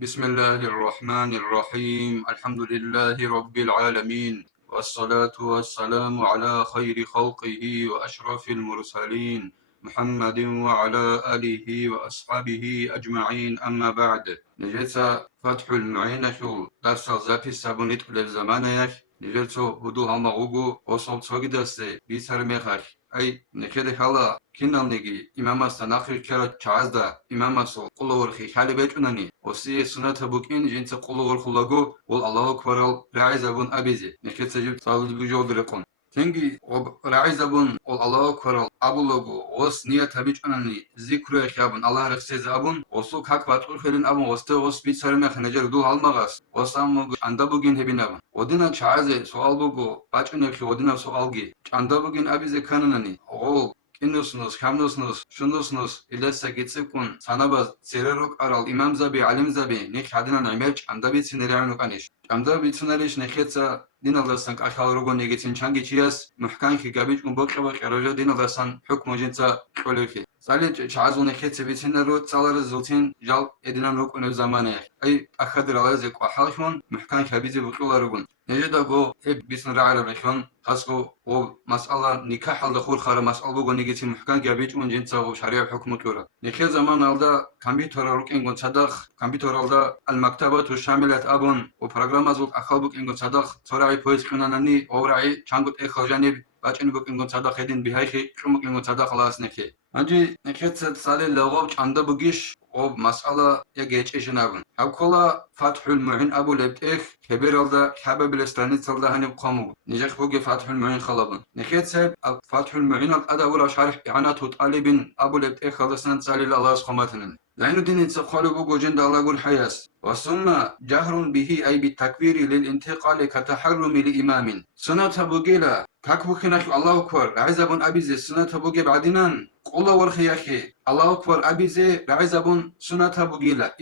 بسم الله الرحمن الرحيم الحمد لله رب العالمين والصلاة والسلام على خير خلقه وأشرف المرسلين محمد وعلى آله وأصحابه أجمعين أما بعد نجلس فتح المعين شو درس زافي السابونيت للزمانيك نجلس هدو همغوغو وصوت سوغدس بيسر ميخاك أي نكده حالا كينالنيجي إماماس ناخر كرا چازدا إماماسو قلورخي حالي بيتوناني وسي سنة بوكين جنس قلور خلاغو والله أكبر راعي زبون أبيزي نكده سجيب صالح بجود رقون تنجي راعي زبون والله أكبر أبولوغو وس نية تبيجوناني ذكر خيابون الله رخصي زبون وسوك حق باتقول خيرين أبون وست بيت سرمخ نجر دو هالمغاس وسام عندا بوغين هبين أبون ودينا چازه سوال بوغو باچونخي ودينا سوالگي عندا بوغين أبيزي كانوناني أغول كنوسنوس خامنوسنوس شنوسنوس إلسا جتسكون سنابز سيرروك أرال إمام زبي علم زبي نيك حدنا نعمل عمدا بيت سنريانو كانش عمدا بيت سنريش نخيتسا دين الله سانك أخال روغو نيجتين چانجي چياس محكان خي قابيج مبوكي وقي رجا دين الله سان حكم جنسا قولوكي سالي چازو نخيتسا بيت سنرو سالار زوتين جال إدنان روك انو زمانه أي أخدر على زيك وحالشون محكان خبيزي بقلو روغون نجدا go hep bisin ra'ara rechon خاصو و مسألة نكاح الدخول خارج مسألة بقول نيجي محكان جابيج من جنسا وشريعة حكم كورة نخيل زمان على كمبيوتر روك إنجون صدق كمبيوتر على المكتبات وشاملت أبون وبرنامج أزوك أخابك إنجون صدق صراعي بويس خنانني أو راعي شانقط إخ جانب باچن بوك إنجون صدق هدين بهاي شمك إنجون صدق خلاص نكى أنجي نخيل سالي لغوب عنده بقيش و مسألة يجيش إيش نابن هكولا فتح المعين أبو لبتيخ كبير على حبب الاسترانيت على هني بقامو نجح فوق فتح المعين خلابن نخيت سب فتح المعين الأداء ولا شرح إعانات طالب أبو لبتيخ خلصنا سالي الله سخمتنا لأنه دين يتسخر بوجو جند الله يقول حياس والسنة جهر به أي بالتكبير للانتقال كتحرم لإمام سنة بوجيلا كاكبوكناك الله أكبر عزبون أبيزي سنة بوجي بعدين قولا ورخياكي الله أكبر أبيزي عزبون سنة بوجيلا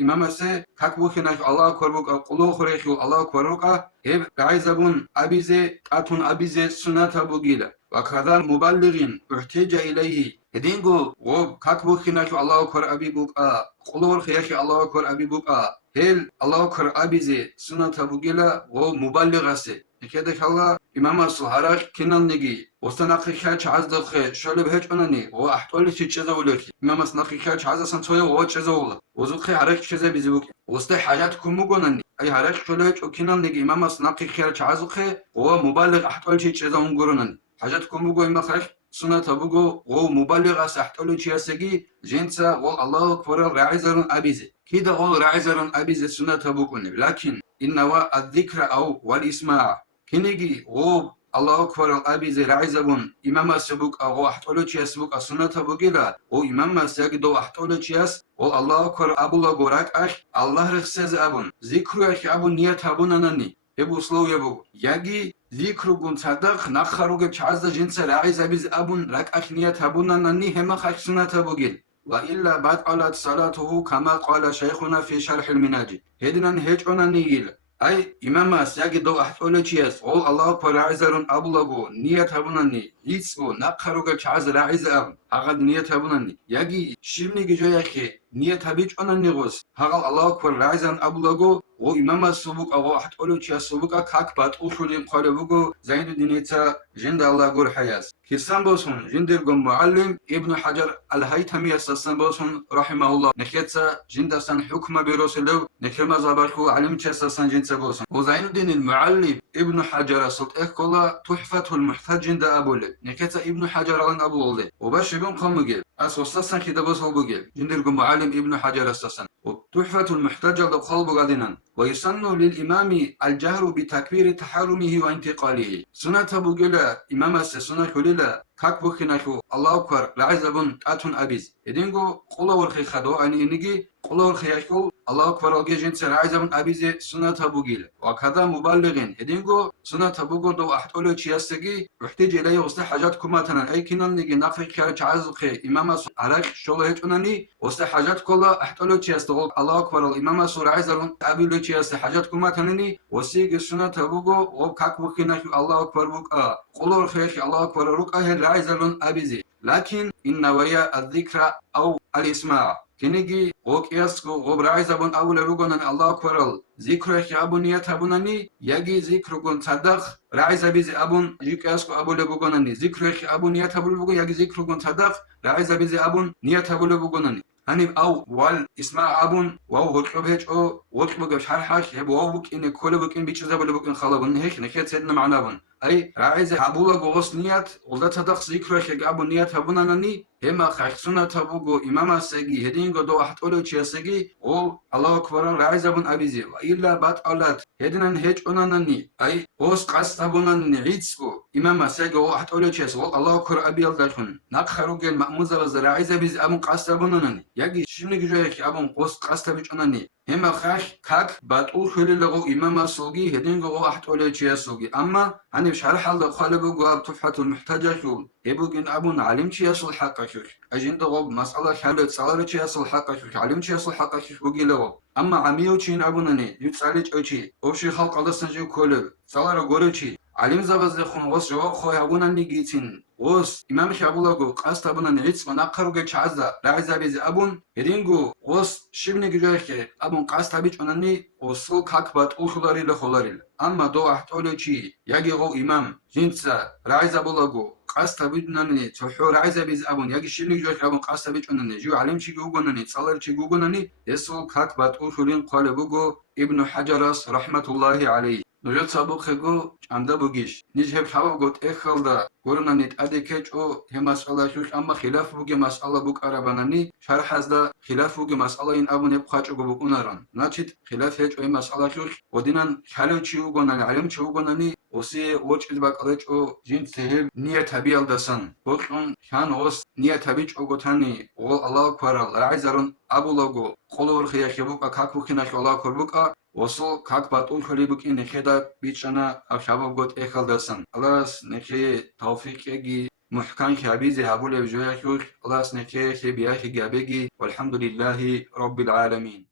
إمامسي كاكبوكناك الله أكبر بوك قولا خريخي الله أكبر روكا هب عزبون أبيزي أتون أبيزي سنة بوجيلا وكذا مبلغين احتاج إليه هدينغو و كاكبوكناك الله أكبر أبي بوكا قولا ورخياكي الله أكبر أبي بوكا هل الله أكبر أبيزي سنة بوجيلا و مبلغسي كده كلا إمام الصهارك كنن نجي وستناقي كاتش عز دخل شلون بهج أنني وأحتول شيء كذا ولا كي إمام الصناقي كاتش عز سنتوي وهو كذا ولا وزوجي عرق كذا بيزوج وست حاجاتكم مجنني أي عرق شلون وكنن نجي إمام الصناقي كاتش عز دخل وهو مبالغ أحتول شيء كذا ونقولنني حاجاتكم مجو إما خير سنة تبوجو وهو مبالغ أحتول شيء سجي جنسا والله أكبر راعزرن أبيزي كده هو راعزرن أبيزي سنة تبوكوني لكن إنما الذكر أو والإسماع كنيجي غوب الله أكبر أبي راعزبون إمام السبوك أو أحتولو تشياس بوك السنة بوجيلا أو إمام السجدو أحتولو تشياس والله أكبر أبو الله جوراك الله رخصز أبون ذكر أخي أبو نية أبون أنني يبو سلو يبو يجي ذكر جون صدق نخروج تشعز جنس راعز أبي أبون رك أخ نية أبون أنني هم خش سنة بوجيل وإلا بعد على صلاته كما قال شيخنا في شرح المناجي هدنا هيج أنني أي إمام سيجدو أحتول تشياس أو الله أكبر عزرون أبلغو نية هبونني يسو نقخروغ تشعز راعز أب هغد نية هبونني يجي شبني جوياكي نية هبيج أنني غوز هغل الله أكبر راعزان أبلغو و إمام السبوك أو أحتول تشياس سبوكا كاك بات أوشولين قالبوغو زين دينيتا جند الله غور حياس كيسان بوسون جندرغو معلم ابن حجر الهيثمي أساسان بوسون رحمه الله نخيتسا جندسان حكم بيروسلو نكما زباركو علم تشاساسان جنس بوسون وزين الدين المعلم ابن حجر صوت إخولا تحفة المحتاج عند أبولي نكتا ابن حجر عن أبولي وباش يبون قمجل أساسا كده بوسو بوجل جندرغو معلم ابن حجر أساسا وتحفة المحتاج عند قلب غادنا ويسن للإمام الجهر بتكبير تحرمه وانتقاله سنة بوجلا إمام سنة كللا كاك بوخناكو الله أكبر لعزبون أتون أبيز إدينغو قولا ورخي خدو أني إنجي قولا ورخياشكو الله أكبر الجيجين سرعزبون أبيز سنة بوجلا وكذا مبلغين إدينغو سنة بوجل دو أحتولو تشياستجي احتاج إليه وسط حاجات كماتنا أي كنا نيجي نقف كارج عزقي إمام عرق شغله هيجونني وسط حاجات كلها أحتولو تشياستغل الله أكبر الإمام سرعزبون أبيلو تشياست حاجات كماتنني وسيج سنة بوجو وكاك بوخناكو الله أكبر بوك قولا ورخياش الله أكبر ركعه راعزلون أبيزي لكن إن ويا الذكر أو الإسماع كنيجي وكياسكو وبراعي زبون أول رجون الله أكبر ذكر يا أبون يتابونني يجي ذكر جون صدق راعي زبيز أبون يكياسكو أبو لبوجونني ذكر يا أبون يتابول بوجون يجي ذكر جون صدق راعي زبيز أبون يتابول بوجونني هني أو وال اسمع أبون واو وكتب هيك أو وكتب جش حرحش يبغى واو بك إن كل بك إن بيتش زبون بك إن خلابون هيك نكيت سيدنا معنا بون أي راعي أبولا جوس نيات ولا تصدق ذكر يا أبون نيات أبونني هما خايسونا تابوغو إماما سيجي هدينغو دو واحد أولو تشيسيجي أو الله أكبر راعي زبون أبيزي وإلا بات أولاد هدنا هيج أنانني أي أوس قاس تابونني عيدسكو إماما سيجي واحد أولو تشيس الله أكبر أبي الدخن ناقخرو جيل مأموزة وزراعي زبيز أبون قاس تابونني يجي شمني جويك أبون قوس قاس تابيج أناني هما خاش كاك باتقول خلي لغو إماما سوغي هدينغو واحد أولو تشيسوغي أما هني مش هالحال دو خالبوغو أب تفحة المحتاجة شول يبوغين أبون علم تشيسو الحق شوش أجين دغوب مسألة حالة صالة تشيسو الحق شوش علم تشيسو الحق شوش بوغي لغو أما عميو تشين أبونني يتساليج أوشي أوشي خلق الله سنجيو كولب صالة غوريشي علم زغز خون وس جواب خوي أبونني جيتين وس إمام شابولاغو قاست أبونني عيتس مناقرو جيش عزا راعي بيز أبون هدينغو وس شبني جويخي أبون قاست أبيج أنني وصل كاكبات أوخلاري لخلاري أما دو أحتولي چي يجي غو إمام جنسا راعي بولاغو قاست أبيجنني تحور راعي بيز أبون يجي شبني جويخي أبون قاست أبيج أنني جو علم چي جوغنني صالر چي جوغنني يسو كاكبات أوخلين قال بوغو ابن حجرس رحمة الله عليه نجد سابو خيغو عمدا بوغيش نجهب حابو قوت إخلدا قرنا نتأدي كيج أو هم مسألة شوش أما خلاف بوغي مسألة بوك أراباناني شرح هزدا خلاف بوغي مسألة إن أبو نبخاج أغو بوك أناران ناچد خلاف هيج أو مسألة شوش ودينان حلو چيو غناني علم چيو غناني وسي وچ إدباك أليج أو جين سهب نية تبيال دسان بوكون شان وس نية تبيج أغو تاني وغل الله كوارال رعيزارون أبو لغو قلور خياخي بوكا كاكو خيناش الله كور بوكا وصل كاك باتول خليبك إن خدا بيتشانا أشابه قد إخل دسن الله نكي توفيق يجي محكم خبيزي هبول بجوية شوش الله نكي خبيا خجابيجي والحمد لله رب العالمين.